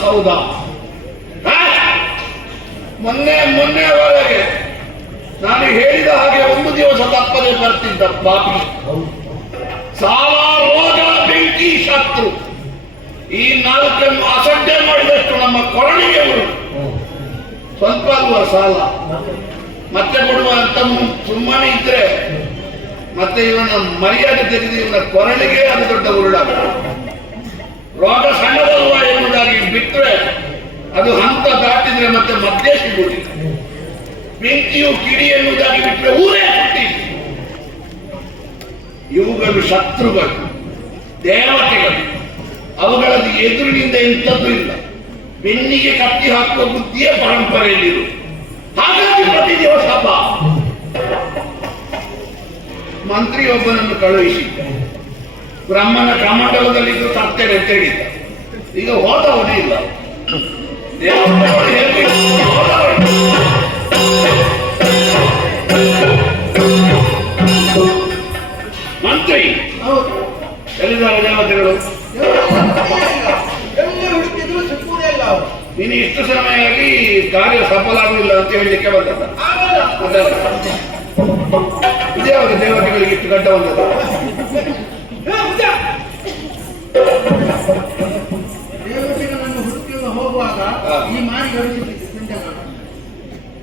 ಸೌಧ ಮೊನ್ನೆವರೆಗೆ ನಾನು ಹೇಳಿದ ಹಾಗೆ ಒಂದು ದಿವಸ ತಪ್ಪದೆ ಬರ್ತಿದ್ದ ಪಾಪಿ ಸಾಲ ರೋಗ ಬೆಂಕಿ ಶತ್ರು ಈ ನಾಲ್ಕನ್ನು ಅಸಡ್ಡೆ ಮಾಡಿದಷ್ಟು ನಮ್ಮ ಕೊರಳಿಗೆ ಸ್ವಲ್ಪ ಅಲ್ವಾ ಸಾಲ ಮತ್ತೆ ಕೊಡುವ ಅಂತ ಸುಮ್ಮನೆ ಇದ್ರೆ ಮತ್ತೆ ಇವನ ಮರ್ಯಾದೆ ತೆಗೆದು ಇವನ ಕೊರಳಿಗೆ ಅದು ದೊಡ್ಡ ಉರುಳಾಗ ರೋಗ ಸಣ್ಣದಲ್ವಾ ಎನ್ನುವುದಾಗಿ ಬಿಟ್ಟರೆ ಅದು ಹಂತ ದಾಟಿದ್ರೆ ಮತ್ತೆ ಮಧ್ಯೆ ಸಿಗುವುದಿಲ್ಲ. ಬೆಂಕಿಯು ಕಿಡಿ ಎನ್ನುವುದಾಗಿ ಬಿಟ್ಟರೆ ಊರೇ ಹುಟ್ಟಿ. ಇವುಗಳು ಶತ್ರುಗಳು, ದೇವತೆಗಳು. ಅವುಗಳಲ್ಲಿ ಎದುರಿನಿಂದ ಎಂಥದ್ದು ಇಲ್ಲ. ಬೆನ್ನಿಗೆ ಕತ್ತಿ ಹಾಕುವ ಬುದ್ಧಿಯೇ ಪರಂಪರೆಯಲ್ಲಿರು. ಹಾಗಾಗಿ ಪ್ರತಿ ದಿವಸ ಬಾ. ಮಂತ್ರಿಯೊಬ್ಬನನ್ನು ಕಳುಹಿಸಿದ್ದ. ಬ್ರಹ್ಮನ ಕಮಂಡಲದಲ್ಲಿದ್ದು ತರ್ತೇನೆ ಅಂತ ಹೇಳಿದ್ದ. ಈಗ ಹೋದವನೇ ಇಲ್ಲ. ಮಂತ್ರಿ ಎಲ್ಲಿದ್ದಾರೆ ದೇವತೆಗಳು? ನೀನು ಇಷ್ಟು ಸಮಯವಾಗಿ ಕಾರ್ಯ ಸಫಲ ಆಗುವುದಿಲ್ಲ ಅಂತ ಹೇಳಲಿಕ್ಕೆ ಬಂದದ. ಇದ್ಯಾವಾಗ ದೇವತೆಗಳಿಗೆ ಇಷ್ಟು ಗಡ್ಡ ಬಂದದ? ದೇವತೆಗಳನ್ನು ಹುಡುಕಿ ಹೋಗುವಾಗ ಈ ಮಾರಿಗಳು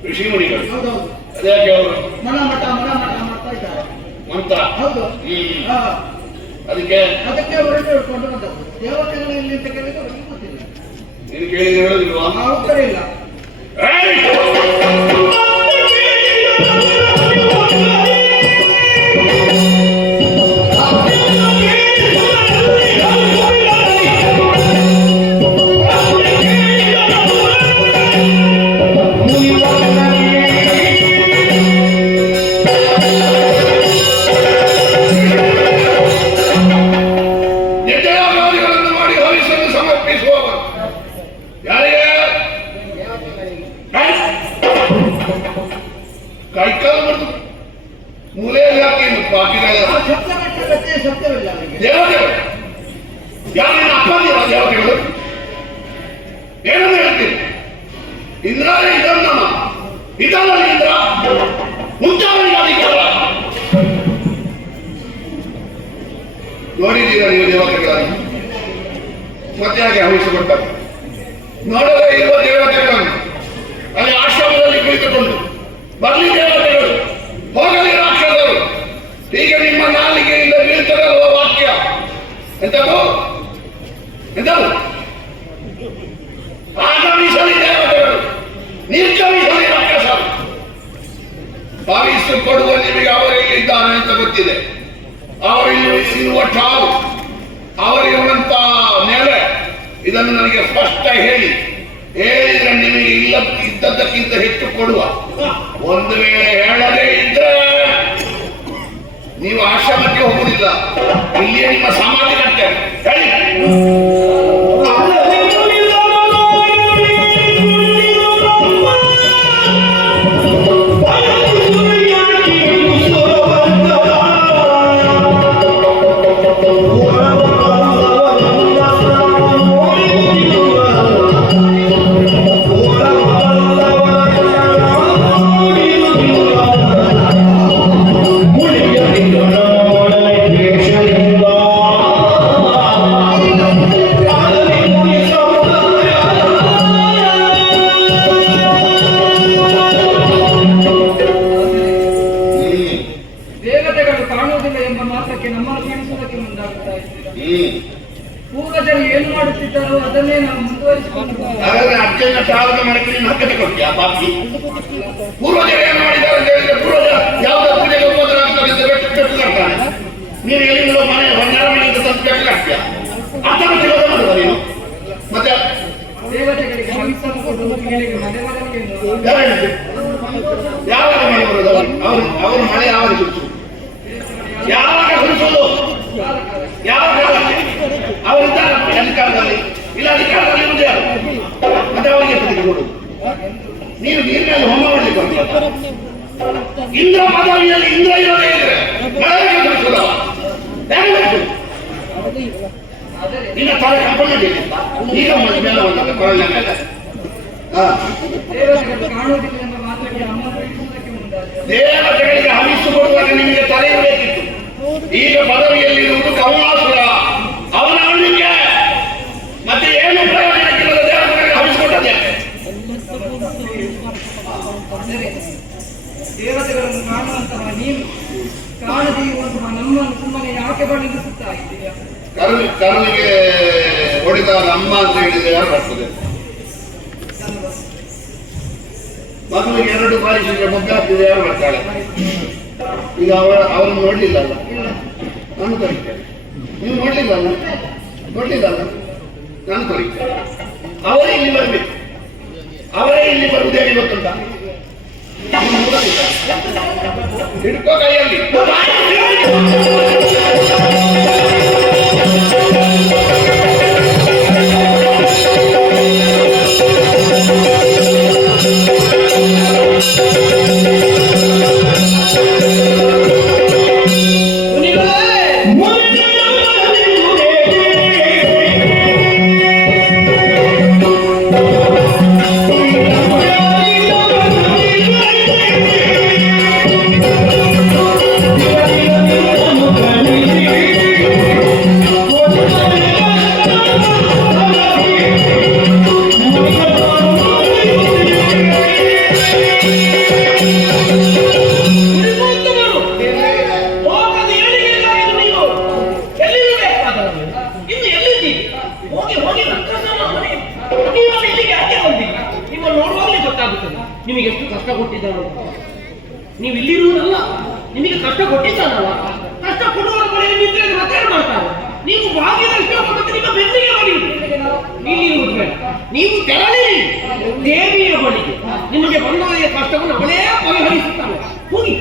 ಋಷಿ ಮುನಿಗಳು ಅದ್ಯಾಕೆ ಅವರು ಮನ ಮಠ ಮಾಡ್ತಾ ಇದ್ದಾರೆ ಮಂತ್ರ. ಹೌದು. ಅದಕ್ಕೆ ಹೊರಟು ಹಿಡ್ಕೊಂಡು ಬಂದವರು. ದೇವತೆಗಳು ಎಲ್ಲಿ ಅಂತ ಕೇಳಿದ್ರೆ ಅವರಿಗೆ ಗೊತ್ತಿಲ್ಲ. ನೀನು ಕೇಳಿದ್ರೆ ಹೇಳೋದಿಲ್ವಾ? ಉತ್ತರ ಇಲ್ಲ. ಕೈಕಾಲು ಬರ್ತದೆ ಮೂಲೆಯಲ್ಲಿ ಹಾಕಿ ದೇವತೆಗಳು ಯಾರಿನ ಅಪ್ಪಂದಿರ ದೇವತೆಗಳು ಏನಂತ ಹೇಳ್ತೀನಿ? ಇಂದ್ರಾನೇ ಇದನ್ನ ಇದರಲ್ಲಿ ಇಂದ್ರ ಮುಂಚಾವಣಿಗಾದಿಗಳ ನೋಡಿದ್ದೀರ ನೀವು ದೇವತೆಗಳನ್ನು? ಮತ್ತೆ ಹಾಗೆ ಹವಿಸಿಕೊಟ್ಟರು ನೋಡದೇ ಇರುವ ದೇವತೆಗಳನ್ನು ಅಲ್ಲಿ ಆಶ್ರಮದಲ್ಲಿ ಕುಳಿತುಕೊಂಡು ಬರ್ಲಿ ದೇವತೆಗಳು ಹೋಗಲಿ ರಾಕ್ಷಸರು, ಹೀಗೆ ನಿಮ್ಮ ನಾಲಿಗೆಯಿಂದ ಬೀಳ್ತದಲ್ವ ವಾಕ್ಯ. ಎಂತದು ಎಂತದು? ಆಗಮಿಸಲಿ ದೇವತೆಗಳು, ನಿರ್ಗಮಿಸಲಿ ರಾಕ್ಷಸರು. ಭಾವಿಸಿಕೊಡುವ ನಿಮಗೆ ಅವರಿಗೆ ಇದ್ದಾನೆ ಅಂತ ಗೊತ್ತಿದೆ. ಅವರಿರುವ ಠಾವು, ಅವರಿರುವಂತ ನೆಲೆ, ಇದನ್ನು ನನಗೆ ಸ್ಪಷ್ಟ ಹೇಳಿದ್ರೆ ನಿಮಗೆ ಇದ್ದದ್ದಕ್ಕಿಂತ ಹೆಚ್ಚು ಕೊಡುವ. ಒಂದು ವೇಳೆ ಹೇಳದೇ ಇದ್ರೆ ನೀವು ಆಶ್ರಮಕ್ಕೆ ಹೋಗುವುದಿಲ್ಲ, ಇಲ್ಲಿಯೇ ನಿಮ್ಮ ಸಮಾಧಿ ಕಟ್ತೇನೆ. ಹೇಳಿ. ಪೂರ್ವಜರು ಏನು ಮಾಡುತ್ತಿದ್ದಾರೋ ಅದನ್ನೇ ನಾವು ಮುಂದುವರಿಸಿಕೊಂಡು ಬಾ. ಹಾಗಾದ್ರೆ ಅಜ್ಜನ ಶ್ರಾವಣ ಮಾಡಿದ್ರೆ ನೀನು ಹಕ್ಕತೆ ಕೊಡ್ತೀಯ ಬಾಕಿ ಪೂರ್ವಜರು ಏನು ಮಾಡಿದ್ದಾರೆ ಅಂತ ಹೇಳಿದ್ರೆ ಪೂರ್ವಜ ಯಾವುದೋ ಪೂಜೆಗೆ ಉಪದ್ರ ಆಗ್ತದೆ ಅಂತ ಬೆಟ್ಟು ಕಟ್ತಾನೆ. ನೀನು ಎಲ್ಲಿಂದಲೋ ಮನೆ ಹೊನ್ನಾರ ಮನೆಯಿಂದ ತಂದು ಬೆಟ್ಟು ಕಟ್ತೀಯ. ಅದನ್ನು ಸಿಗೋದ ಮಾಡುವ ನೀನು ಮತ್ತೆ ದೇವತೆಗಳಿಗೆ ಹವಿಸ್ಸನ್ನು ಕೊಡು, ಮನೆಗಳಿಗೆ ಮನೆ ಮಗನಿಗೆ ಯಾರು ಹೇಳಿದ್ರು? ಯಾವಾಗ ಮನೆ ಬರೋದು ಅವರು ಮಳೆ ಯಾವಾಗ ಸುರಿಸುದು? ಯಾವಾಗ ಸುರಿಸುವುದು? ಯಾವ ಕಾಲಕ್ಕೆ ಅವರಿದ್ದಾರೆ? ಅಧಿಕಾರದಲ್ಲಿ ಇಲ್ಲ, ಅಧಿಕಾರದಲ್ಲಿ ಮುಂದೆ ಯಾರು ಮತ್ತೆ ಅವರಿಗೆ ತೆಗೆದುಕೊಡು. ನೀನು ನೀರಿನಲ್ಲಿ ಹೋಮ ಮಾಡಲಿಕ್ಕೆ ಬರ್ತೀಯ. ಇಂದ್ರ ಪದವಿಯಲ್ಲಿ ಇಂದ್ರ ಇರೋದೇ ಇದ್ರೆ ಮಳೆ ಸುರಿಸುವುದವ ನಿನ್ನ ತಲೆ ಕಂಪನಿ ಈಗ ಮೇಲೆ ಬಂದಾಗ ಕೊರಳಿನ ಮೇಲೆ ದೇವತೆಗಳು ಕಾಣುವುದಿಲ್ಲ ಎಂಬ ಮಾತಕ್ಕೆ ಅಮ್ಮ ತಿಳಿಸುವುದಕ್ಕೆ ಮುಂದಾದ. ದೇವತೆಗಳಿಗೆ ಹವಿಸ್ಸು ಕೊಡುವಾಗ ನಿಮಗೆ ತಲೆ ಬೇಕಿತ್ತು. ಈಗ ಪದವಿಯಲ್ಲಿರುವುದು ಕಮಲಾಸುರ, ಅವನ ಆಳ್ವಿಕೆ. ಮತ್ತೆ ಏನು ಪ್ರಯೋಜನಕ್ಕಿಲ್ಲದ ದೇವತೆಗಳಿಗೆ ಹವಿಸ್ಕೊಟ್ಟದೆ. ಅಂದರೆ ದೇವತೆಗಳನ್ನು ಕಾಣುವಂತಹ ನೀನು ಕಾಣದೇ ಇರುವಂತಹ ನಮ್ಮನ್ನು ಸುಮ್ಮನೆ ಯಾಕೆ ಬಳಿಸುತ್ತಾ ಇದ್ದೀಯ? ಕರುಣಿಗೆ ಹೊಡೆದ ನಮ್ಮ ಅಂತ ಹೇಳಿದ್ರೆ ಯಾರು ಬರ್ತದೆ? ಮಗುವಿಗೆ 2 ಬಾರಿ ಸಿಕ್ಕರೆ ಮುಗ್ಗಾಗ್ತಿದೆ, ಯಾರು ಬರ್ತಾಳೆ? ಈಗ ಅವರನ್ನು ನೋಡ್ಲಿಲ್ಲ ಅಲ್ಲ, ನಾನು ತೊರಿತೇನೆ. ನೀವು ನೋಡ್ಲಿಲ್ಲ ಅಲ್ಲ, ನಾನು ತೊರಿತೇನೆ. ಅವರೇ ಇಲ್ಲಿ ಬರಬೇಕು. ಅವರೇ ಇಲ್ಲಿ ಬರುವುದೇನು ಗೊತ್ತುಂಟ? ಹಿಡ್ಕೋ ಕೈಯಲ್ಲಿ. ನಿಮಗೆ ಎಷ್ಟು ಕಷ್ಟ ಕೊಟ್ಟಿದ್ದಾನು? ನೀವು ಇಲ್ಲಿರುವುದಲ್ಲ, ನಿಮಗೆ ಕಷ್ಟ ಕೊಟ್ಟಿದ್ದಾನಲ್ಲ. ಕಷ್ಟ ಕೊಡುವವರ ಬಳಿ ನಿಂತರೆ ಮತ್ತೆ ಮಾಡ್ತಾರೆ. ನೀವು ಭಾಗ್ಯದಷ್ಟು ಮತ್ತೆ ನಿಮ್ಮ ಬೆನ್ನಿಗೆ ಬಳಿ ಇಲ್ಲಿರುವುದು ಬೇಡ. ನೀವು ತೆರಳಿರಿ ದೇವಿಯ ಬಳಿಗೆ. ನಿಮಗೆ ಬಂದ ಕಷ್ಟವನ್ನು ಅವಳೇ ಪರಿಹರಿಸುತ್ತಾನೆ. ಹೋಗಿ.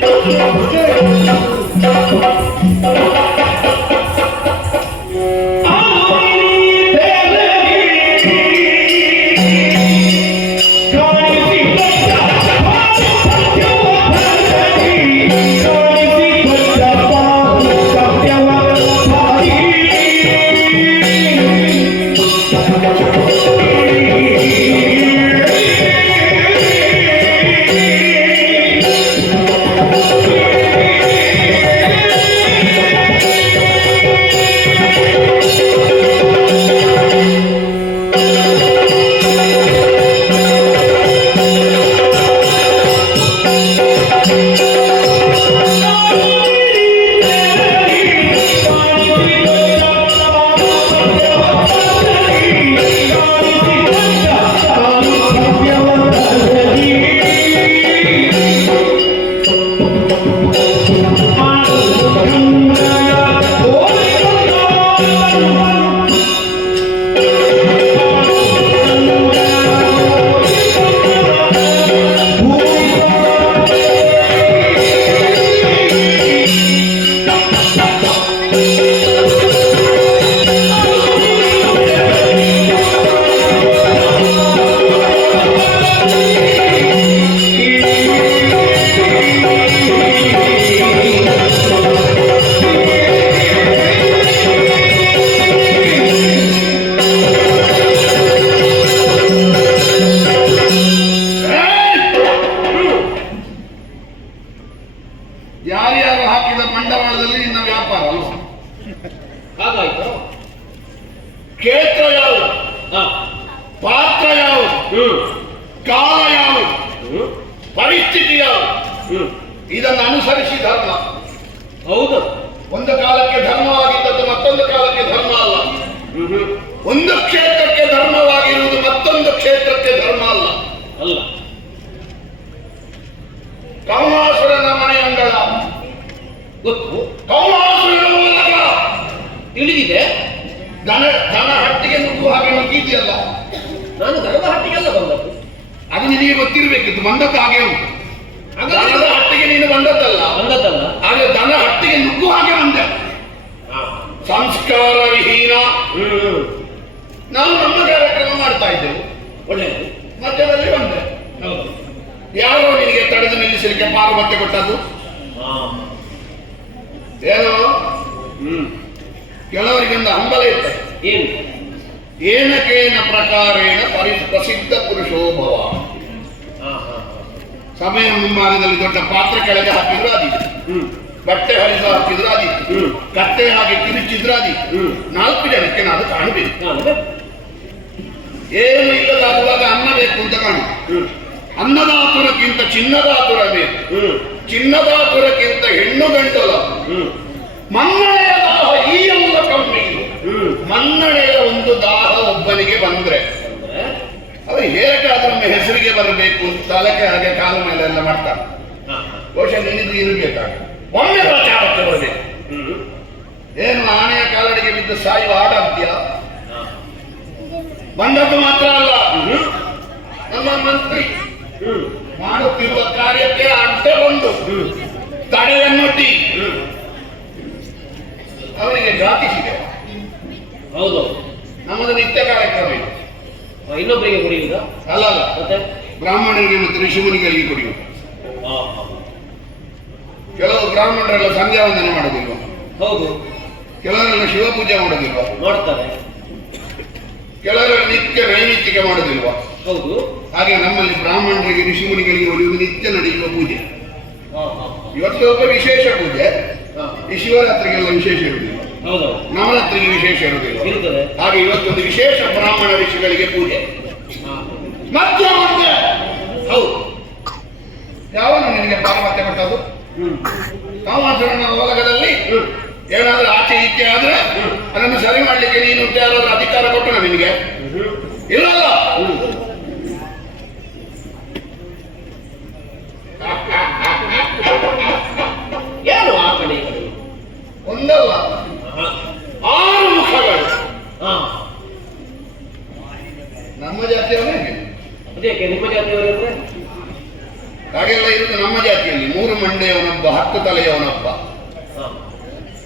ಯಾರ್ಯಾರು ಹಾಕಿದ ಬಂಡವಾಳದಲ್ಲಿ ನಿನ್ನ ವ್ಯಾಪಾರ ಅಲ್ವಾ? ಹಾಗಾಯ್ತು. ಕ್ಷೇತ್ರ ಯಾವುದು, ಪಾತ್ರ ಯಾವುದು, ಕಾಲ ಯಾವುದು, ಪರಿಸ್ಥಿತಿ ಯಾವುದು, ಇದನ್ನು ಅನುಸರಿಸಿ ಧರ್ಮ. ಹೌದು. ಒಂದು ಕಾಲಕ್ಕೆ ಧರ್ಮವಾಗಿದ್ದದ್ದು ಮತ್ತೊಂದು ಕಾಲಕ್ಕೆ ಧರ್ಮ ಅಲ್ಲ. ಒಂದು ಕ್ಷೇತ್ರಕ್ಕೆ ಧರ್ಮವಾಗಿರುವುದು ಮತ್ತೊಂದು ಕ್ಷೇತ್ರಕ್ಕೆ ಧರ್ಮ ಅಲ್ಲ. ಅಲ್ಲ. ಕೌಮಾಸುರನ ಮನೆ ಅಂಗಳ, ಗೊತ್ತು, ಕೌಮಾಸುರನ ಮೂಲಕ ತಿಳಿದಿದೆ. ದನ ಹಟ್ಟಿಗೆ ನುಗ್ಗು ಹಾಗೆ ನುಗ್ಗಿದೆಯಲ್ಲ, ನಾನು ದನದ ಹಟ್ಟಿಗೆಲ್ಲ ಬಂದದ್ದು. ಅದು ನಿನಗೆ ಗೊತ್ತಿರಬೇಕಿತ್ತು. ಬಂದದ್ದು ಹಾಗೆ ಉಂಟು. ದನದ ಹಟ್ಟಿಗೆ ನೀನು ಬಂದದ್ದಲ್ಲ, ಹಾಗೆ ದನ ಹಟ್ಟಿಗೆ ನುಗ್ಗು ಹಾಗೆ ಬಂದೆ. ಸಂಸ್ಕಾರ ವಿಹೀನ. ನಾವು ನಮ್ಮ ಕಾರ್ಯಕ್ರಮ ಮಾಡ್ತಾ ಇದ್ದೆವು, ಒಳ್ಳೆಯದು. ಮಧ್ಯದಲ್ಲಿ ಬಂದೆ. ಹೌದು. ಯಾರೋ ನಿನಗೆ ತಡೆದು ನಿಲ್ಲಿಸಲಿಕ್ಕೆ ಪಾರುಬತ್ತೆ ಕೊಟ್ಟದ್ದು? ಏನೋ ಕೆಲವರಿಗೊಂದು ಹಂಬಲ ಇರ್ತದೆ. ಏನು? ಏನಕೇನ ಪ್ರಕಾರೇಣ ಪ್ರಸಿದ್ಧ ಪುರುಷೋಭವ. ಸಮಯ ಮುಂಭಾಗದಲ್ಲಿ ದೊಡ್ಡ ಪಾತ್ರ ಕೆಳಗೆ ಹಾಕಿದ್ರು ಅದಿತ್ತು, ಬಟ್ಟೆ ಹರಿದು ಹಾಕಿದ್ರು ಅದಿತ್ತು, ಕತ್ತೆ ಹಾಗೆ ಕಿರುಚಿದ್ರು ಅದಿತ್ತು. 4 ಜನಕ್ಕೆ ನಾನು ಕಾಣಬೇಕು. ಏನು ಇಲ್ಲದಾಗುವಾಗ ಅನ್ನ ಬೇಕು ಅಂತ ಕಾಣು. ಅನ್ನದಾತುರಕ್ಕಿಂತ ಚಿನ್ನದಾತುರ ಬೇಕು, ಚಿನ್ನದಾತುರಕ್ಕಿಂತ ಹೆಣ್ಣು ಗಂಟಲ. ಮನ್ನಣೆಯ ದಾಹ ಈ ಎಲ್ಲ ಕಮ್ಮಿಗೆ. ಮನ್ನಣೆಯ ಒಂದು ದಾಹ ಒಬ್ಬನಿಗೆ ಬಂದ್ರೆ ಅದು ಹೇಗಾದ್ರೊಮ್ಮೆ ಹೆಸರಿಗೆ ಬರಬೇಕು ಅಂತ ತಲಕ್ಕೆ ಹಾಗೆ ಕಾಲ ಮೇಲೆ ಎಲ್ಲ ಮಾಡ್ತಾರೆ. ಬಹುಶಃ ನಿನಗೂ ಇರಬೇಕಾಗ ಒಮ್ಮೆ ಪ್ರಚಾರಕ್ಕೆ ಬರಬೇಕು. ಏನು ಆನೆಯ ಕಾಲಡಿಗೆ ಬಿದ್ದು ಸಾಯುವ ಆಡಾದ್ಯ ಬಂದದ್ದು ಮಾತ್ರ ಅಲ್ಲ, ನಮ್ಮ ಮಂತ್ರಿ ಮಾಡುತ್ತಿರುವ ಕಾರ್ಯಕ್ಕೆ ಅಡ್ಡ ಬಂದು ತಡೆಯನ್ನೊಡ್ಡಿ ಅವನಿಗೆ ಜಾತಿ ಸಿಗ. ಹೌದು, ನಮ್ಮದು ನಿತ್ಯ ಕಾರ್ಯಕ್ರಮ ಇದು. ಇನ್ನೊಬ್ಬರಿಗೆ ಕುಡಿಯುವುದ? ಅಲ್ಲ ಅಲ್ಲ, ಮತ್ತೆ ಬ್ರಾಹ್ಮಣರಿಗೆ ಮತ್ತು ಋಷಿಮುನಿಗಳಿಗೆ ಕುಡಿಯುವುದು. ಕೆಲವು ಬ್ರಾಹ್ಮಣರೆಲ್ಲ ಸಂಧ್ಯಾ ವಂದನೆ ಮಾಡೋದಿಲ್ವ? ಹೌದು. ಕೆಲವರೆಲ್ಲ ಶಿವಪೂಜೆ ಮಾಡೋದಿಲ್ವ? ಮಾಡ್ತಾರೆ. ಕೆಲವರೆಲ್ಲ ನಿತ್ಯ ನೈಮಿತ್ತಿಕ ಮಾಡೋದಿಲ್ವ? ಹೌದು. ಹಾಗೆ ನಮ್ಮಲ್ಲಿ ಬ್ರಾಹ್ಮಣರಿಗೆ ಋಷಿಮುನಿಗಳಿಗೆ ಹೊಡೆಯುವುದು ನಿತ್ಯ ನಡೆಯುವ ಪೂಜೆ. ಇವತ್ತು ಒಬ್ಬ ವಿಶೇಷ ಪೂಜೆ. ಈ ಶಿವರಾತ್ರಿಗೆಲ್ಲ ವಿಶೇಷ ಇರುವುದಿಲ್ಲ, ನವರಾತ್ರಿಗೆ ವಿಶೇಷ ಇರುವುದಿಲ್ಲ. ಹಾಗೆ ಇವತ್ತೊಂದು ವಿಶೇಷ ಬ್ರಾಹ್ಮಣ ಋಷಿಗಳಿಗೆ ಪೂಜೆ. ಮತ್ತೆ ಹೌದು, ಯಾವನು ನಿನಗೆ ಪಾರ್ವತ್ಯ ಕೊಟ್ಟದ್ದು? ಕಾಮಾಸುರನ ಒಲಗದಲ್ಲಿ ಏನಾದ್ರೂ ಆಚೆ ಈಚೆ ಆದ್ರೆ ಅದನ್ನು ಸರಿ ಮಾಡ್ಲಿಕ್ಕೆ ನೀನು ಯಾರಾದ್ರೂ ಅಧಿಕಾರ ಕೊಟ್ಟನ ನಿನಗೆ? ಇಲ್ಲಲ್ಲ. ಏನು ಆ ಕಡೆ ಒಂದಲ್ಲ 6 ಮುಖಗಳು. ನಮ್ಮ ಜಾತಿಯವರೇ ಅದಕ್ಕೆ ನಿಮ್ಮ ಜಾತಿಯವರೇ ಹಾಗೆಲ್ಲ ಇರುವುದು. ನಮ್ಮ ಜಾತಿಯಲ್ಲಿ 3 ಮಂಡೆಯವನೊಬ್ಬ, 10 ತಲೆಯವನೊಬ್ಬ.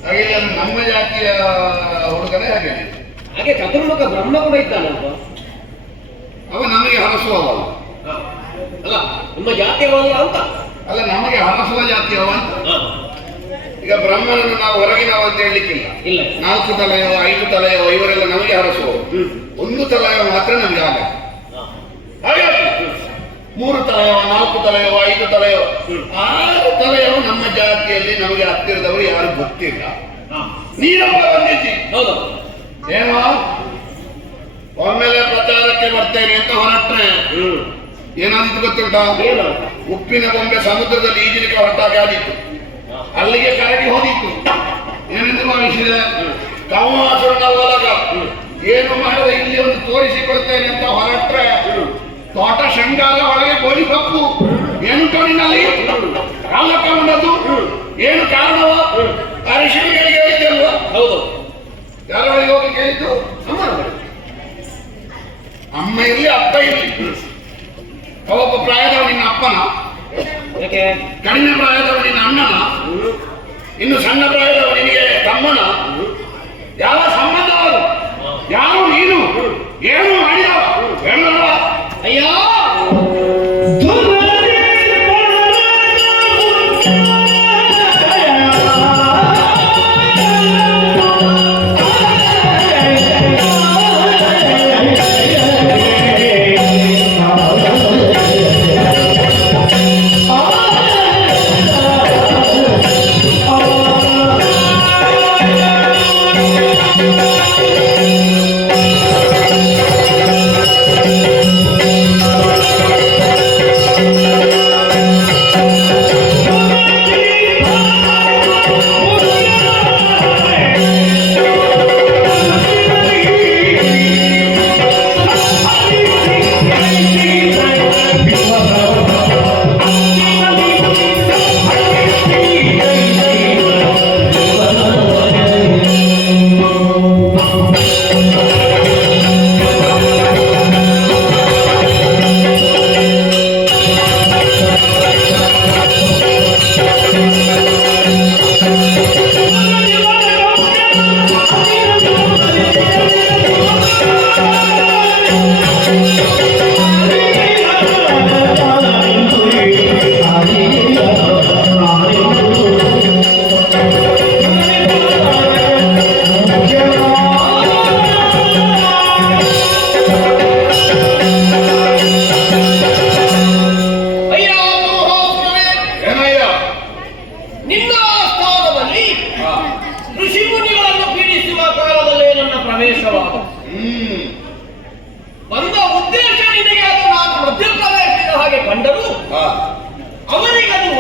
ಹಾಗೆಲ್ಲ ನಮ್ಮ ಜಾತಿಯ ಹುಡುಗನೇ ಹಾಗೆ. ಹಾಗೆ ಚತುರ್ಮುಖ ಬ್ರಹ್ಮ ಕೂಡ ಇದ್ದಾನಲ್ಪ. ಅವ ನಮಗೆ ಹರಸುವವ ಅಲ್ಲ, ನಿಮ್ಮ ಜಾತಿಯವಲ್ಲ ಅಂತ ಅಲ್ಲ, ನಮಗೆ ಹರಸುವ ಜಾತಿಯವ ಅಂತ. ಈಗ ಬ್ರಹ್ಮನನ್ನು ನಾವು ಹೊರಗಿನವ ಅಂತ ಹೇಳಲಿಕ್ಕಿಲ್ಲ. ಇಲ್ಲ, 4 ತಲೆಯೋ 5 ತಲೆಯೋ ಇವರೆಲ್ಲ ನಮಗೆ ಹರಸುವವರು. 1 ತಲೆಯೋ ಮಾತ್ರ ನಮಗೆ ಆಗ. ಹಾಗಾಗಿ 3 ತಲೆಯೋ 4 ತಲೆಯೋ 5 ತಲೆಯೋ 6 ತಲೆಯೋ ನಮ್ಮ ಜಾತಿಯಲ್ಲಿ ನಮಗೆ ಹತ್ತಿರದವರು ಯಾರು ಗೊತ್ತಿಲ್ಲ. ನೀನೊಬ್ಬ ಬಂದಿದ್ದಿ. ಹೌದು. ಏನೋ ಒಮ್ಮೆಲೆ ಪ್ರಚಾರಕ್ಕೆ ಬರ್ತೇನೆ ಅಂತ ಹೊರಟ್ರೆ ಏನಾದಿತ್ತು ಗೊತ್ತುಂಟಾ? ಉಪ್ಪಿನ ಬೊಂಬೆ ಸಮುದ್ರದಲ್ಲಿ ಈಜಲಿಕ್ಕೆ ಹೊರಟಾಗ ಆದಿತ್ತು. ಅಲ್ಲಿಗೆ ಕರಗಿ ಹೋದಿತ್ತು. ಏನೆಂದು ಭಾವಿಸಿದೆ? ಕಾಮಾಸುರನ ಒಲಗ ಏನು ಮಾಡಿದ ಇಲ್ಲಿ ಒಂದು ತೋರಿಸಿಕೊಡ್ತೇನೆ ಅಂತ ಹೊರಟ್ರೆ ತೋಟ ಶೃಂಗಾರ ಒಳಗೆ ಗೋಳಿ ಕಪ್ಪು. ಏನು ತೋರಿನಲ್ಲಿ ಕಾಲಕ್ಕ ಬಂದದ್ದು ಏನು ಕಾರಣವ? ಆ ಋಷಿಗಳಿಗೆ ಹೇಳಿದ್ದಲ್ವ? ಹೌದು. ಯಾರ ಬಳಿಗೆ ಹೋಗಿ ಕೇಳಿದ್ದು? ಅಮ್ಮ ಇರಲಿ ಅಪ್ಪ ಇರಲಿ, ಅವೊಬ್ಬ ಪ್ರಾಯದವ ನಿನ್ನ ಅಪ್ಪನ, ಕಡಿಮೆ ಪ್ರಾಯದವ ನಿನ್ನ ಅಣ್ಣನ, ಇನ್ನು ಸಣ್ಣ ಪ್ರಾಯದವ ನಿನಗೆ ತಮ್ಮನ, ಯಾವ ಸಂಬಂಧ ಅವರು? ಯಾರು ನೀನು? ಏನು ಮಾಡಿದವ? ಹೇಳಲ್ವ? ಅಯ್ಯೋ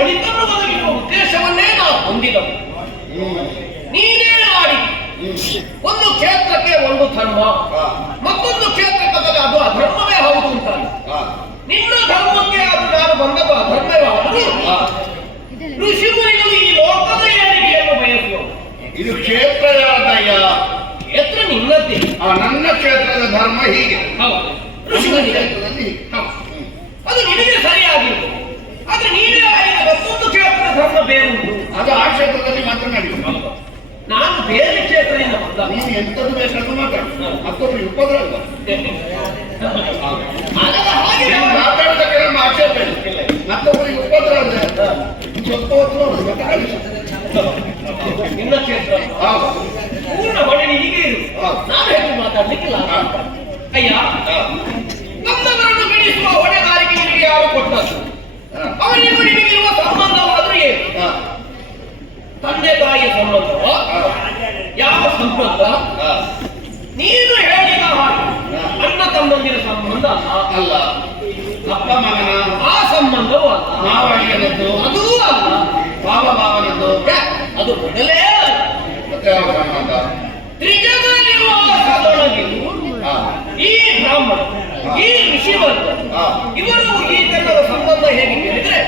ಒಳಿತನ್ನು ಒದಗಿಸುವ ಉದ್ದೇಶವನ್ನೇ ನಾವು ಹೊಂದಿದವು. ನೀನೇ ಮಾಡಿ ಒಂದು ಕ್ಷೇತ್ರಕ್ಕೆ ಒಂದು ಧರ್ಮ, ಮತ್ತೊಂದು ಕ್ಷೇತ್ರಕ್ಕೆ ಅದು ಅಧರ್ಮವೇ ಹೌದು ಅಂತಾರೆ. ನಿನ್ನ ಧರ್ಮಕ್ಕೆ ಅದು ನಾನು ಬಂದದ್ದು ಅಧರ್ಮವೇ ಆದರೂ ಋಷಿಮುನಿಗಳು ಈ ಲೋಕದ ಏಳಿಗೆಯನ್ನು ಬಯಸುವ. ಇದು ಕ್ಷೇತ್ರ ಯಾರದಯ್ಯ? ಕ್ಷೇತ್ರ ನಿನ್ನದ್ದೇ. ನನ್ನ ಕ್ಷೇತ್ರದ ಧರ್ಮ ಹೀಗೆ. ಹೌದು, ಋಷಿಮುನಿಗಳಲ್ಲಿ ಅದು ನಿನಗೆ ಸರಿಯಾಗಿತ್ತು. ಆದ್ರೆ ನೀನೇ ಆಡಿದ ಮತ್ತೊಂದು ಕ್ಷೇತ್ರದ ಧರ್ಮ ಬೇರೆ ಉಂಟು. ಅದು ಆ ಕ್ಷೇತ್ರದಲ್ಲಿ ಮಾತ್ರ ನಡೀತು. ನಾನು ಬೇರೆ ಕ್ಷೇತ್ರದಿಂದ ಬಂದ. ನೀನು ಎಂತದ್ದು ಬೇಕಾದ್ರೂ ಮಾತಾಡು, ಮತ್ತೊಬ್ಬರು ಉಪದ್ರ ಅಲ್ಲ. ಹಾಗೆ ಮಾತಾಡೋದಕ್ಕೆ ನಮ್ಮ ಆಕ್ಷೇಪ ಇಲ್ಲ. ಮತ್ತೊಬ್ಬರಿಗೆ ಉಪದ್ರ ಅಂದ್ರೆ ಸ್ವಲ್ಪ ಹೊತ್ತು ನಿನ್ನ ಕ್ಷೇತ್ರ ಪೂರ್ಣ ಹೊಣೆ ಹೀಗೆ ಇರು. ನಾನು ಹೆಚ್ಚು ಮಾತಾಡ್ಲಿಕ್ಕಿಲ್ಲ. ಅಯ್ಯ, ನಮ್ಮವರನ್ನು ಬಿಡಿಸುವ ಹೊಣೆಗಾರಿಕೆ ನಿನಗೆ ಯಾರು ಕೊಟ್ಟದ್ದು? ಅವರಿಗೂ ನಿನಗಿರುವ ಸಂಬಂಧವಾದ್ರೂ ಏನು? ತಂದೆ ತಾಯಿಯ ಸಂಬಂಧ, ಯಾವ ಸಂಬಂಧ? ನೀನು ಹೇಳಿದ ಹಾಗೆ ಅಣ್ಣ ತಮ್ಮಂದಿರ ಸಂಬಂಧ ಅಲ್ಲ, ಅಪ್ಪ ಮಗನ ಆ ಸಂಬಂಧವೂ ಅಲ್ಲ, ಮಾವನಿಯನದ್ದು ಅದೂ ಅಲ್ಲ, ಭಾವ ಭಾವನದ್ದು ಅದು ಮೊದಲೇ ಮತ್ತೆ ಯಾವ ಸಂಬಂಧ? ತ್ರಿಜಗ ನಿವಾಸದೊಳಗಿರು ಈ ಬ್ರಾಹ್ಮಣ, ಈ ಋಷಿವರ್ಗ, ಇವರು ಈ ಜನರ ಸಂಬಂಧ ಹೇಗೆ ಕೇಳಿದ್ರೆ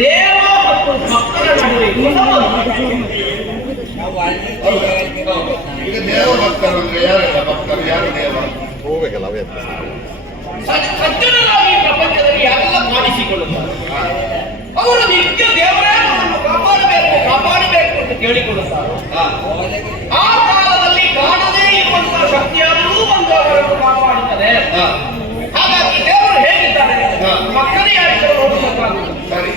ದೇವ ಮತ್ತು ಭಕ್ತರ ನಡುವೆ ಇರುವ ಸಂಬಂಧ. ಈಗ ದೇವ ಭಕ್ತರು ಅಂದ್ರೆ ಯಾರೆಲ್ಲ ಭಕ್ತರು, ಯಾರು ದೇವ? ಸಜ್ಜನರಾಗಿ ಪ್ರಪಂಚದಲ್ಲಿ ಯಾರೆಲ್ಲ ಕಾಣಿಸಿಕೊಳ್ಳುತ್ತಾರೆ ಅವರು ನಿತ್ಯ ದೇವರೇ ನಮ್ಮನ್ನು ಕಾಪಾಡಬೇಕು ಅಂತ ಕೇಳಿಕೊಳ್ಳುತ್ತಾರೆ. ಆ ಕಾಲದಲ್ಲಿ ಕಾಣದೇ ಇರುವಂತಹ ಶಕ್ತಿಯಾದರೂ ಒಂದು ಅವರನ್ನು ಕಾಪಾಡುತ್ತದೆ. ಹಾಗಾಗಿ ದೇವರು ಹೇಗಿದ್ದಾರೆ? ಮಕ್ಕಳೇ ಯಾರಿಗೂ ನೋಡುವುದಕ್ಕಾಗುತ್ತದೆ. ಸರಿ,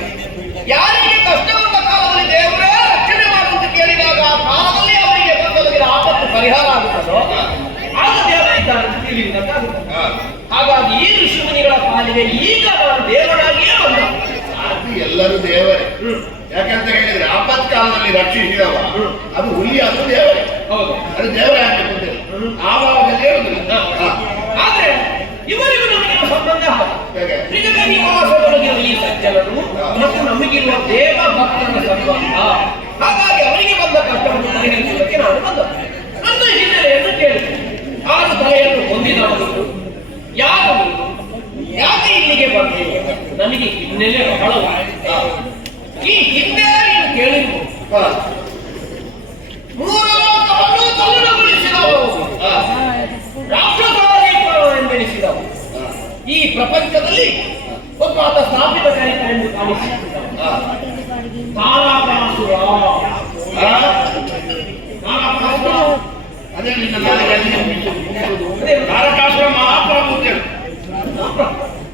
ಯಾರಿಗೆ ಕಷ್ಟ ಬಂದ ಕಾಲದಲ್ಲಿ ದೇವರೇ ರಕ್ಷಣೆ ಮಾಡುವಂತ ಕೇಳಿದಾಗ ಆ ಕಾಲದಲ್ಲಿ ಅವರಿಗೆ ಬಂದೊದಗಿದ ಆಪತ್ತು ಪರಿಹಾರ ಆಗುತ್ತದೋ ಆಗ ದೇವರಿದ್ದಾರೆ ಅಂತ ತಿಳಿಯುವುದಕ್ಕಾಗುತ್ತದೆ. ಹಾಗಾಗಿ ಈ ಋಷಿಮುನಿಗಳ ಪಾಲಿಗೆ ಈಗ ನಾನು ದೇವರಾಗಿಯೇ ಬಂದ. ಅದು ಎಲ್ಲರೂ ದೇವರೇ. ಯಾಕಂತ ಹೇಳಿದ್ರೆ ಆಪತ್ಕಾಲದಲ್ಲಿ ರಕ್ಷಿಸಿದವ ಅದು ಹುಲಿ, ಅದು ದೇವರೇ. ಹೌದು, ಅದು ದೇವರೇ ಹಾಕಿಕೊಂಡಿಲ್ಲ ಆವಾಗಲೇ ಇರುವುದಿಲ್ಲ. ಆದ್ರೆ ಇವರಿಗೂ ನಮಗಿರುವ ಸಂಬಂಧ ಹೇಗೆ? ತ್ರಿಜಗ ನಿವಾಸದೊಳಗಿರುವ ಈ ಸಜ್ಜನರು ಮತ್ತು ನಮಗಿರುವ ದೇವ ಭಕ್ತರ ಸಂಬಂಧ. ಹಾಗಾಗಿ ಅವರಿಗೆ ಬಂದ ಕಷ್ಟವನ್ನು ಪರಿಹರಿಸುವುದಕ್ಕೆ ನಾನು ಬಂದ. ನನ್ನ ಹಿನ್ನೆಲೆಯನ್ನು ಕೇಳಿ 6 ತಲೆಯನ್ನು ಹೊಂದಿದವರು ಯಾರು, ಯಾಕೆ ಇಲ್ಲಿಗೆ ಬಂದರು? ನನಗೆ ಹಿನ್ನೆಲೆ ಬಹಳ. ಈ ಹಿಂದೆ ನೀನು ಕೇಳಿರ್ಬೋದು, 3 ಲೋಕವನ್ನು ತಲ್ಲಣಗೊಳಿಸಿದವರು, ರಾಕ್ಷಸಾದೀಪವೆಂದೆನಿಸಿದವರು. ಈ ಪ್ರಪಂಚದಲ್ಲಿ ಒಬ್ಬ ಆತ ಸ್ಥಾಪಿತ ಚರಿತ್ರೆಯನ್ನು ಕಾಣಿಸಿಕೊಂಡಿದ್ದ ತಾರಕಾಸುರ. ಅದೇ ನಿನ್ನ ತಾರಕಾಸುರ ಮಹಾಪ್ರಭು.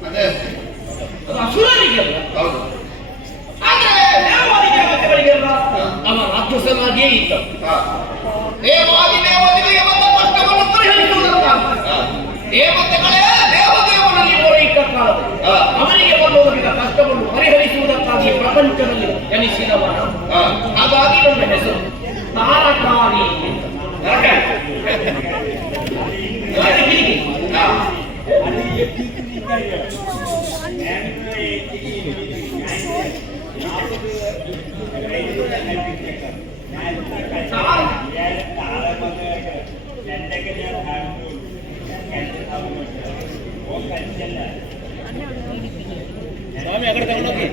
ಅದೇ ಅದು ಅಸುರನಿಗೆಲ್ಲ. ಹೌದು. ಆದ್ರೆ ದೇವಾದಿ ದೇವತೆಗಳಿಗೆಲ್ಲ ಅವ ರಾಕ್ಷಸನಾಗಿಯೇ ಇದ್ದ. ದೇವಾದಿ ದೇವತೆಗಳಿಗೆ ಬಂದ ಕಷ್ಟವನ್ನು ಪರಿಹರಿಸುವುದಕ್ಕಾಗಿ ದೇವತೆಗಳೇ ದೇವದೇವನಲ್ಲಿ ಮೊರೆ ಇಟ್ಟ ಕಾಲದಲ್ಲಿ ಅವರಿಗೆ ಬಂದೊದಗಿದ ಕಷ್ಟವನ್ನು ಪರಿಹರಿಸುವುದಕ್ಕಾಗಿ ಪ್ರಪಂಚದಲ್ಲಿ ಜನಿಸಿದವನ. ಹಾಗಾಗಿ ನನ್ನ ಹೆಸರು ತಾರಕಾರಿ ಅಂತ. ಸ್ವಾಮಿ ಆ ಕಡೆ ತಗೊಂಡೋಗಿ.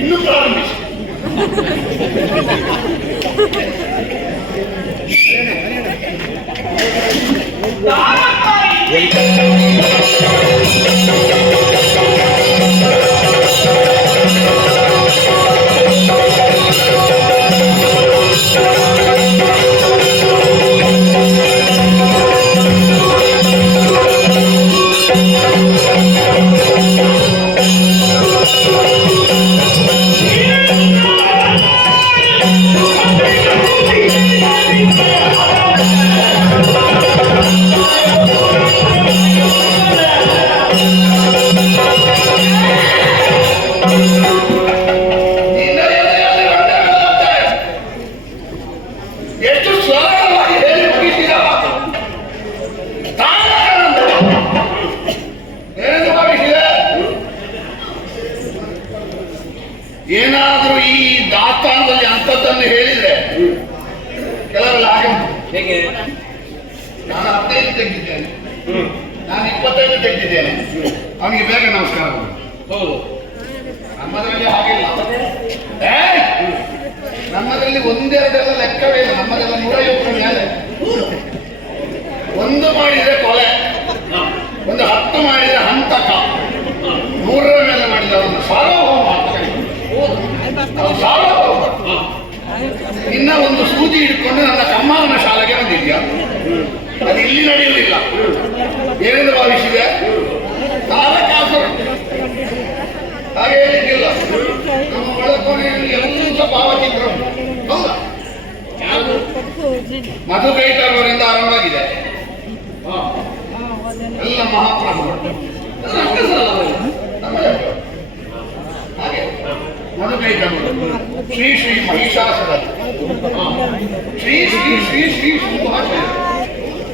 ಇನ್ನು ಪ್ರಾರಂಭಿಸಿ. ನಾನು 25 ತೆಗೆದಿದ್ದೇನೆ. ಅವನಿಗೆ ಬೇಗ ನಮಸ್ಕಾರ ಮಾಡು. ಹೌದು. ನಮ್ಮದ್ರಲ್ಲಿ ಹಾಗಿಲ್ಲ. ನಮ್ಮದ್ರಲ್ಲಿ ಒಂದೆರಡೆಲ್ಲ ಲೆಕ್ಕವೇ ಇಲ್ಲ. ನಮ್ಮದೆಲ್ಲ 150 ಮೇಲೆ. ಒಂದು ಮಾಡಿದ್ರೆ ಕೊಲೆ, ಒಂದು 10 ಮಾಡಿದ್ರೆ ಹಂತಕ, 100ರ ಮೇಲೆ ಮಾಡಿದ್ರೆ ಅವನು ಸಾರ್ವಭೌಮ ಅಂತ ಕರೀತಾರೆ. ಅವನು ಸಾರ್ವಭೌಮ. ಇನ್ನ ಒಂದು ಸೂಜಿ ಹಿಡ್ಕೊಂಡು ನನ್ನ ಕಮ್ಮನ ಶಾಲೆಗೆ ಬಂದಿದ್ಯಾ? ಅದು ಇಲ್ಲಿ ನಡೆಯುವುದಿಲ್ಲ. ಏನೆಂದು ಭಾವಿಸಿದೆ? ತಾರಕಾಸುರ. ಹಾಗೆ ಹೇಳಿದ್ದಿಲ್ಲ. ನಮ್ಮ ಒಳಕೋಣೆಯಲ್ಲಿ ಎಲ್ಲ ಭಾವಚಿತ್ರ ಹೌದಾ? ಮಧುಕೈಟರವರಿಂದ ಆರಂಭವಾಗಿದೆ. ಎಲ್ಲ ಮಹಾಪ್ರಭುಗಳು ಹಾಗೆ ಮಧುಕೈಟವರು, ಶ್ರೀ ಶ್ರೀ ಮಹಿಷಾಸುರ, ಶ್ರೀ ಶ್ರೀ ಶ್ರೀ ಶ್ರೀ ಶುಂಭಾಚಾರ್ಯ,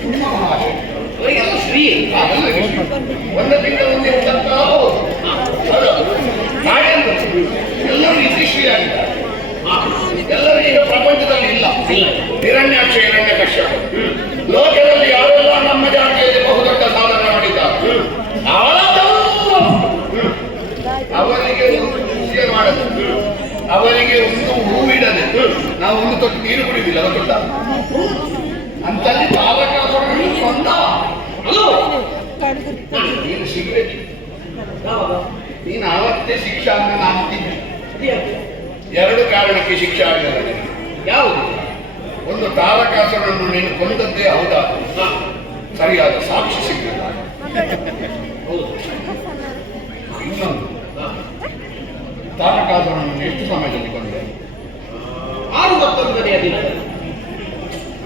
ಶುಂಭಮಹಾಶಯ, ಅವರಿಗೆಲ್ಲ ಶ್ರೀ. ಒಂದರಿಂದ ಒಂದಿರ್ತಕ್ಕಂತಹ ಎಲ್ಲರೂ ಇತಿಶ್ರೀಯಾಗಿದ್ದಾರೆ. ಎಲ್ಲರೂ ಈಗ ಪ್ರಪಂಚದಲ್ಲಿ ಇಲ್ಲ. ಹಿರಣ್ಯಾಕ್ಷ, ಹಿರಣ್ಯಕಶ್ಯಪ, ಲೋಕದಲ್ಲಿ ಯಾರೆಲ್ಲ ನಮ್ಮ ಜಾತಿಯಲ್ಲಿ ಬಹುದೊಡ್ಡ ಸಾಧನೆ ಮಾಡಿದ್ದಾರೆ ಅವರಿಗೆ ಒಂದು ಪೂಜೆ ಮಾಡದು, ಅವರಿಗೆ ಒಂದು ಹೂವಿಡದೆ ನಾವು ಒಂದು ತೊಟ್ಟು ನೀರು ಕುಡಿದಿಲ್ಲ. ಗೊತ್ತ ಅಂತಲ್ಲಿ ತಾರಕಾಸುರನನ್ನು ಕೊಂದ. ನೀನು ಸಿಗಬೇಕು. ನೀನು ಆವತ್ತೇ ಶಿಕ್ಷಾ ಅಂತ ನಾನು ಅಂತಿದ್ದೆ. 2 ಕಾರಣಕ್ಕೆ ಶಿಕ್ಷೆ ಆಗಲಿಲ್ಲ. ಯಾವುದು? ಒಂದು, ತಾರಕಾಸುರನನ್ನು ನೀನು ಕೊಂದದ್ದೇ ಹೌದಾ, ಸರಿಯಾದ ಸಾಕ್ಷಿ ಸಿಗಲಿಲ್ಲ. ಇನ್ನೊಂದು, ತಾರಕಾಸುರನನ್ನು ಎಷ್ಟು ಸಮಯದಲ್ಲಿ ಕೊಂದೆ? 6-19ನೇ ದಿನ.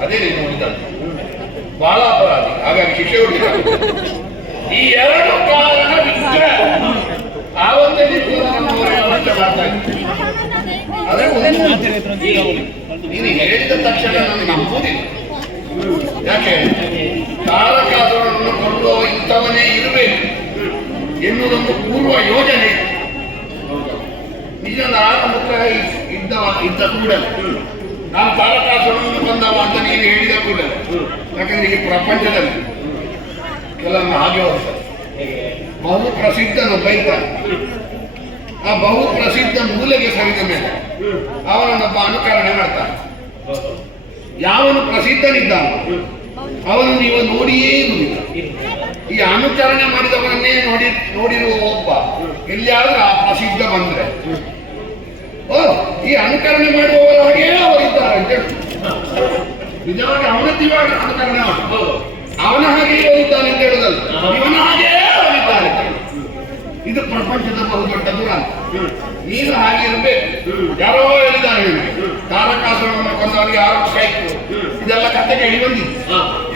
ಅದೇ ನೀನು ಉಳಿದದ್ದು ಬಹಳ ಅಪರಾಧಿ, ಹಾಗಾಗಿ ಶಿಕ್ಷೆ ಹೊಡಿಬೇಕು. ಈ 2 ಕಾರಣ ಬಿಟ್ಟರೆ ಆವತ್ತೇ ಅವಸ್ಥೆ ಮಾಡ್ತಾ ಇದ್ದೆ. ಅದೇ ನೀನು ಹೇಳಿದ ತಕ್ಷಣ ನಾನು ನಂಬುವುದಿಲ್ಲ. ಯಾಕೆ? ತಾರಕಾಸುರನನ್ನು ಕೊಳ್ಳುವ ಇಂಥವನೇ ಇರಬೇಕು ಎನ್ನುವುದೊಂದು ಪೂರ್ವ ಯೋಜನೆ. ನಿಜ ಆರಂಭ ಇದ್ದ ಕೂಡಲೇ ನಾನು ತಾರಕಾಸುರನನ್ನು ಕೊಂದವ ಅಂತ ನೀನು ಹೇಳಿದ ಕೂಡಲೇ, ಯಾಕಂದ್ರೆ ಈ ಪ್ರಪಂಚದಲ್ಲಿ ಕೆಲವೊಮ್ಮೆ ಹಾಗೆ ಹೋಗ್ತಾರೆ. ಬಹು ಪ್ರಸಿದ್ಧನೊಬ್ಬ ಇದ್ದಾನೆ. ಆ ಬಹು ಪ್ರಸಿದ್ಧ ಮೂಲೆಗೆ ಸರಿದ ಮೇಲೆ ಅವನನ್ನೊಬ್ಬ ಅನುಕರಣೆ ಮಾಡ್ತಾನೆ. ಯಾವನು ಪ್ರಸಿದ್ಧನಿದ್ದಾನ ಅವನು ನೀವು ನೋಡಿಯೇ ಇರುವುದಿಲ್ಲ. ಈ ಅನುಕರಣೆ ಮಾಡಿದವರನ್ನೇ ನೋಡಿರುವ ಒಬ್ಬ ಎಲ್ಲಿಯಾದ್ರೂ ಆ ಪ್ರಸಿದ್ಧ ಬಂದ್ರೆ, ಓ ಈ ಅನುಕರಣೆ ಮಾಡುವವರ ಹಾಗೇ ಅವರಿದ್ದಾರೆ ಅಂತ ಹೇಳಿ ನಿಜವಾಗಿ ಅವನ ದಿವಾಗ ಅನುಕರಣೆ ಮಾಡು. ಅವನ ಹಾಗೆ ಅವರಿದ್ದಾನೆ ಅಂತ ಹೇಳುದಲ್ಲ, ಇವನ ಹಾಗೇ ಅವರಿದ್ದಾರೆ. ಇದು ಪ್ರಪಂಚದ ಬಹುದೊಡ್ಡ ದುರಂತ. ನೀನು ಹಾಗೆ ಇರಬೇಕು. ಯಾರೋ ಹೇಳಿದ್ದಾರೆ ನಿಮಗೆ ತಾರಕಾಸುರನನ್ನು ಕೊಂದವರಿಗೆ 6 ಮುಖ ಇತ್ತು. ಇದೆಲ್ಲ ಕತೆ ಕೇಳಿ ಬಂದಿದ್ದು.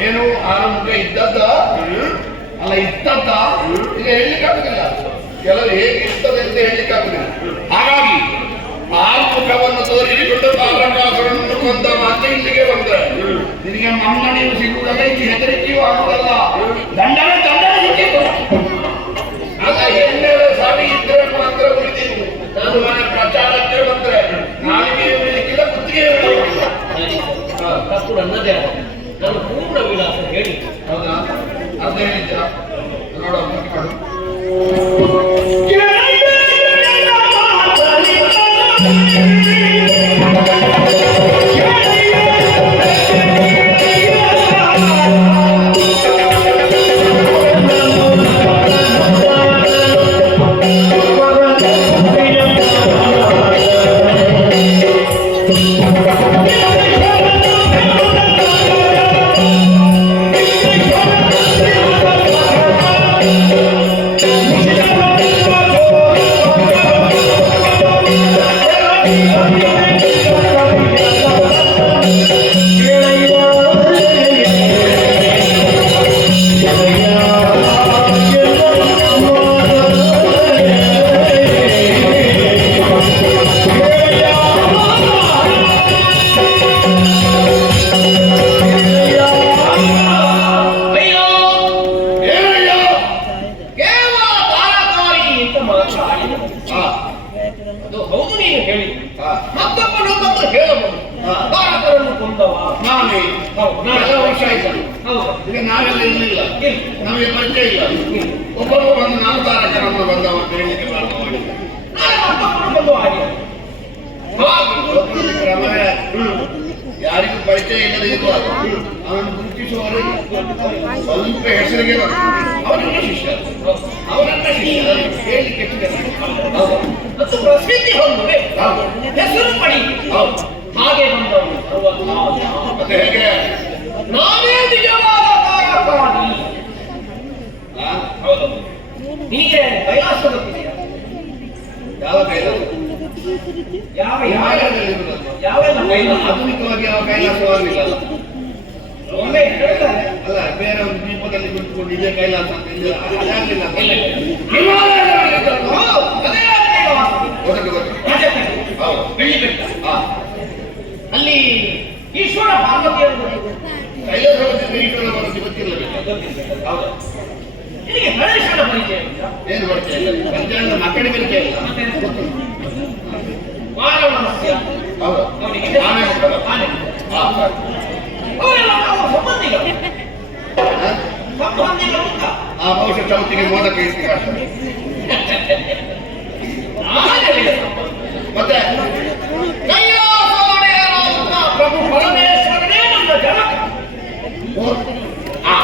ಏನು 6 ಮುಖ ಇದ್ದದ್ದ ಅಲ್ಲ, ಇದ್ದದ್ದ ಈಗ ಹೇಳಲಿಕ್ಕಾಗುದಿಲ್ಲ. ಕೆಲವರು ಹೇಗೆ ಇರ್ತದೆ ಅಂತ ಹೇಳಲಿಕ್ಕಾಗುದಿಲ್ಲ. ಹಾಗಾಗಿ 6 ಮುಖವನ್ನು ತೋರಿಸಿಕೊಂಡು ತಾರಕಾಸುರನನ್ನು ಕೊಂದ ಮಾತ್ರ ಇಲ್ಲಿಗೆ ಬಂದ್ರೆ ನಿನಗೆ ಮನ್ನಣೆಯು ಸಿಗುವುದಲ್ಲ, ಇಲ್ಲಿ ಹೆದರಿಕೆಯೂ ಆಗುವುದಲ್ಲ, ದಂಡನೆ ಸಿಕ್ಕಿತ್ತು. ಆಗ ಎಲ್ಲರ ಸಾರಿ ಇದ್ರೆ ಮಾತ್ರ ಉಳಿದಿತ್ತು. ನಾನು ಮನೆ ಪ್ರಚಾರಕ್ಕೆ ಬಂದ್ರೆ ನಾಲಿಗೆ ಉಳಿಲಿಕ್ಕಿಲ್ಲ, ಕುತ್ತಿಗೆ ಉಳಿಲಿಕ್ಕಿಲ್ಲ. ತಪ್ಪು ನನ್ನದೇ. ನಾನು ಪೂರ್ಣ ವಿಳಾಸ ಹೇಳಿ. ಹೌದಾ? ಅದೇ ನಿಜ. ನೋಡೋ ಮಾಡು. ಅದು ಹೌದು, ನೀನು ಹೇಳಿ. ಮತ್ತೊಬ್ಬನೊಬ್ಬ ಹೇಳಬಹುದು ತಾರಕರನ್ನು ಕೊಂದವ ನಾನೇ ಹೌದು, ನಾನೇ. ಎಲ್ಲ ವರ್ಷ ಆಯ್ತಲ್ಲ ಹೌದು. ಈಗ ನಾವೆಲ್ಲ ಇರಲಿಲ್ಲ ಇಲ್ಲ. ನಮಗೆ ಪರಿಚಯ ಇಲ್ಲ ಒಬ್ಬರು ಬಂದು ನಾನು ತಾರಕರನ್ನು ಬಂದವ ಅಂತ ಹೇಳಲಿಕ್ಕೆ ಪ್ರಾರಂಭ ಮಾಡಿದ್ದೆ ನಾಳೆ ಮತ್ತೊಬ್ಬರು ಬಂದು ಹಾಗೆ. ಗೊತ್ತಿಲ್ಲ ಕ್ರಮವೇ ಯಾರಿಗೂ ಪರಿಚಯ ಇಲ್ಲದೆ ಇರುವಾಗ ಅವನು ಗುರುತಿಸುವವರು ಸ್ವಲ್ಪ ಹೆಸರಿಗೆ ಅವರನ್ನ ಶಿಷ್ಯ ಅವರನ್ನ ಶಿಷ್ಯ ಹೇಳಲಿಕ್ಕೆ ಹೌದು. ಮತ್ತು ಪ್ರಸಿದ್ಧಿ ಹೊಂದುವೆ ಹೌದು ಹೆಸರು ಪಡಿ ಹೌದು ಹಾಗೆ ಬಂದವನು ಮತ್ತೆ ಹೇಗೆ ನಾನೇ ನಿಜವಾದ ಕಾಯಕಾರಿ. ಹೌದು. ನಿನಗೆ ಕೈಲಾಸ ಗೊತ್ತಿದೆಯಾ? ಯಾವ ಕೈಲಾಸ ಯಾವ ಯಾವ ಹಿಮಾಲಯದಲ್ಲಿರುವುದಲ್ಲ ಯಾವೆಲ್ಲ ಕೈಲಾಸ? ಆಧುನಿಕವಾಗಿ ಯಾವ ಕೈಲಾಸವಾಗಲಿಲ್ಲ ಒಮ್ಮೆ ಹೇಳ್ತಾರೆ. ಅಲ್ಲ ಬೇರೆ ಒಂದು ದ್ವೀಪದಲ್ಲಿ ಕುಳಿತುಕೊಂಡು ಇದೇ ಕೈಲಾಸ ಅಂತ ಇಲ್ಲಿ ಅದಾಗಲಿಲ್ಲ ಇಲ್ಲ. ಹಿಮಾಲಯದಲ್ಲಿರುವುದಲ್ಲ. ಹೌದು, ಅದೇ ಕೈಲಾಸ. ಗೊತ್ತು ಗೊತ್ತು ರಾಜಕೀಯ. ಹೌದು ಬೆಳ್ಳಿ ಬೆಟ್ಟ. ಹಾ ಅಲ್ಲಿ ಈಶ್ವರ ಪಾರ್ವತಿಯರು ಕೈಲಾಸದಲ್ಲಿ ಈಶ್ವರ ಬರೋದು ಗೊತ್ತಿರಲಿಲ್ಲ ಹೌದು ನಿನಗೆ ಗಣೇಶನ ಪರಿಚಯ ಉಂಟಾ? ಏನು ಪರಿಚಯ ಇಲ್ಲ ಪಂಚಾಂಗ ಮಕ್ಕಳಿಗೆ ಪರಿಚಯ ಇಲ್ಲ ವಾರಾಣಸ್ಯ ಹೌದು ಅವನಿಗೆ ಆನೆ ಮಕ್ಕಳು. ಆನೆ. ಹಾ, ಅವರೆಲ್ಲ ನಾವು ಸಂಬಂಧಿಗಳು. ಹಾ. ಸಂಬಂಧಿಗಳು ಅಂತ. ಆ ಬಹುಶಃ ಚೌತಿಗೆ ಮೋದಕ ಇರ್ತೀವಿ ಅಷ್ಟೇ. ಆನೆಗಳ ಸಂಬಂಧ. ಮತ್ತೆ ಕೈಲಾಸ ಒಡೆಯರಾದ ಪ್ರಭು ಪರಮೇಶ್ವರನೇ ನಮ್ಮ ಜನಕ. ಹಾ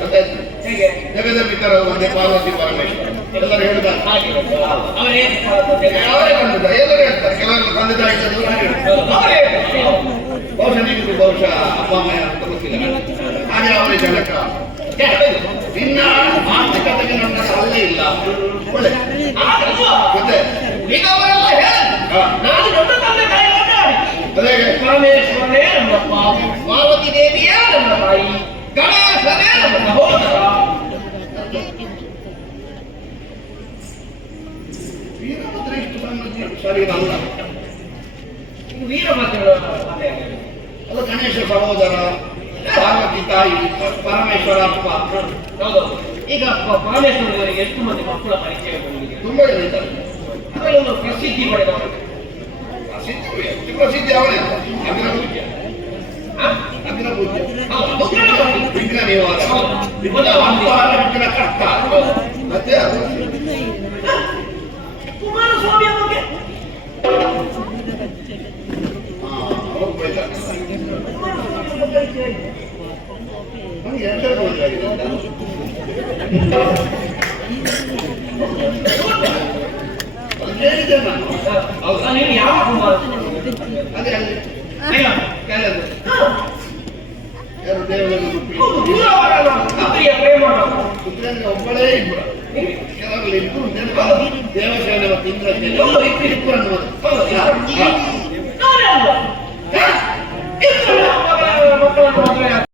ಮತ್ತೆ ಹೇಗೆ? ಜಗದ ಪಿತರ ಒಂದೇ ಪಾರ್ವತಿ ಪರಮೇಶ್ವರ ಎಲ್ಲರೂ ಹೇಳಿದ್ದಾರೆ ಹಾಗೆ ಅವರೇ ಅವರೇ ಕಂಡಿದ್ದ ಎಲ್ಲರೂ ಹೇಳ್ತಾರೆ ಕೆಲವರು ತಂದೆ ತಾಯಿ ದೂರ ಹೇಳ್ತಾರೆ ಅವರೇ ಬಹುಶಃ ನಿಮಗೂ ಬಹುಶಃ ಅಪ್ಪ ಅಮ್ಮ ಅಂತ ಗೊತ್ತಿಲ್ಲ ಹಾಗೆ ಅವರೇ ಜನಕ ಇನ್ನ ಆರ್ಥಿಕತೆಗೆ ನನ್ನ ಅಲ್ಲೇ ಇಲ್ಲ ಒಳ್ಳೆ ಮತ್ತೆ ಈಗ ಅವರೆಲ್ಲ ಹೇಳಿದ್ರು ನಾನು ದೊಡ್ಡ ತಂದೆ ತಾಯಿ ಅದೇ ಪರಮೇಶ್ವರನೇ ನಮ್ಮಪ್ಪ, ಪಾರ್ವತಿ ದೇವಿಯೇ ನಮ್ಮ ತಾಯಿ, ಗಣೇಶನೇ ನಮ್ಮ ಸಹೋದರ. ವೀರಭದ್ರ ಇಷ್ಟು ಸಣ್ಣ ಶರೀರ ಅಲ್ಲ ಇದು ವೀರಭದ್ರನ ಕಥೆ. ಅದು ಗಣೇಶ ಸಹೋದರ ಪಾರ್ವತಿ ತಾಯಿ ಪರಮೇಶ್ವರ ಅಪ್ಪ ಹೌದು. ಈಗ ಪರಮೇಶ್ವರನಿಗೆ ಎಷ್ಟು ಮಂದಿ ಮಕ್ಕಳ ಪರಿಚಯ ಬಂದಿದೆ? ತುಂಬಾ ಜನ ಇದ್ದಾರೆ ಅದರಲ್ಲಿ ಒಂದು ಪ್ರಸಿದ್ಧಿ ಪಡೆದವರು. ಪ್ರಸಿದ್ಧಿ ಅವನೇ ಅಗ್ರ ಪೂಜ್ಯ ಆ? ಅಗ್ರ ಪೂಜ್ಯ ಹೌದು, ಉಗ್ರನಪತಿ. ವಿಘ್ನ ನಿವಾರ ವಿಘ್ನ ಕರ್ತ ಮತ್ತೆ ಅದು ಕುಮಾರಸ್ವಾಮಿಯ ಬಗ್ಗೆ ಅವರು ಬೈತಾರೆ ಕುಮಾರಸ್ವಾಮಿಯ ಬಗ್ಗೆ ಪರಿಚಯ ಇದೆ. ನನಗೆ ಎರಡನೇ ಮದುವೆಯಾಗಿದೆ ಅದು ಕೇಳಿದ್ದೆ ನಾನು ಹೌದಾ? ನೀವು ಯಾವ ಕುಮಾರಸ್ವಾಮಿ? ಅದೇ ಅಲ್ಲಿ ಇಲ್ಲ. ಕೇಳಿದ್ರು ಯಾರು ದೇವರಲ್ಲಿ ಹೌದು, ದೂರವಾದ ಪುತ್ರಿಯ ಪ್ರೇಮ. ಪುತ್ರನಿಗೆ ಒಬ್ಬಳೇ ಇಬ್ಬರು ಕೆಲವರಲ್ಲಿ ಇಬ್ಬರು ದೇವಸೇನೆ ಮತ್ತು ಇಂದ್ರಸೇನೆ ಇಬ್ಬರು ಅನ್ನುವುದು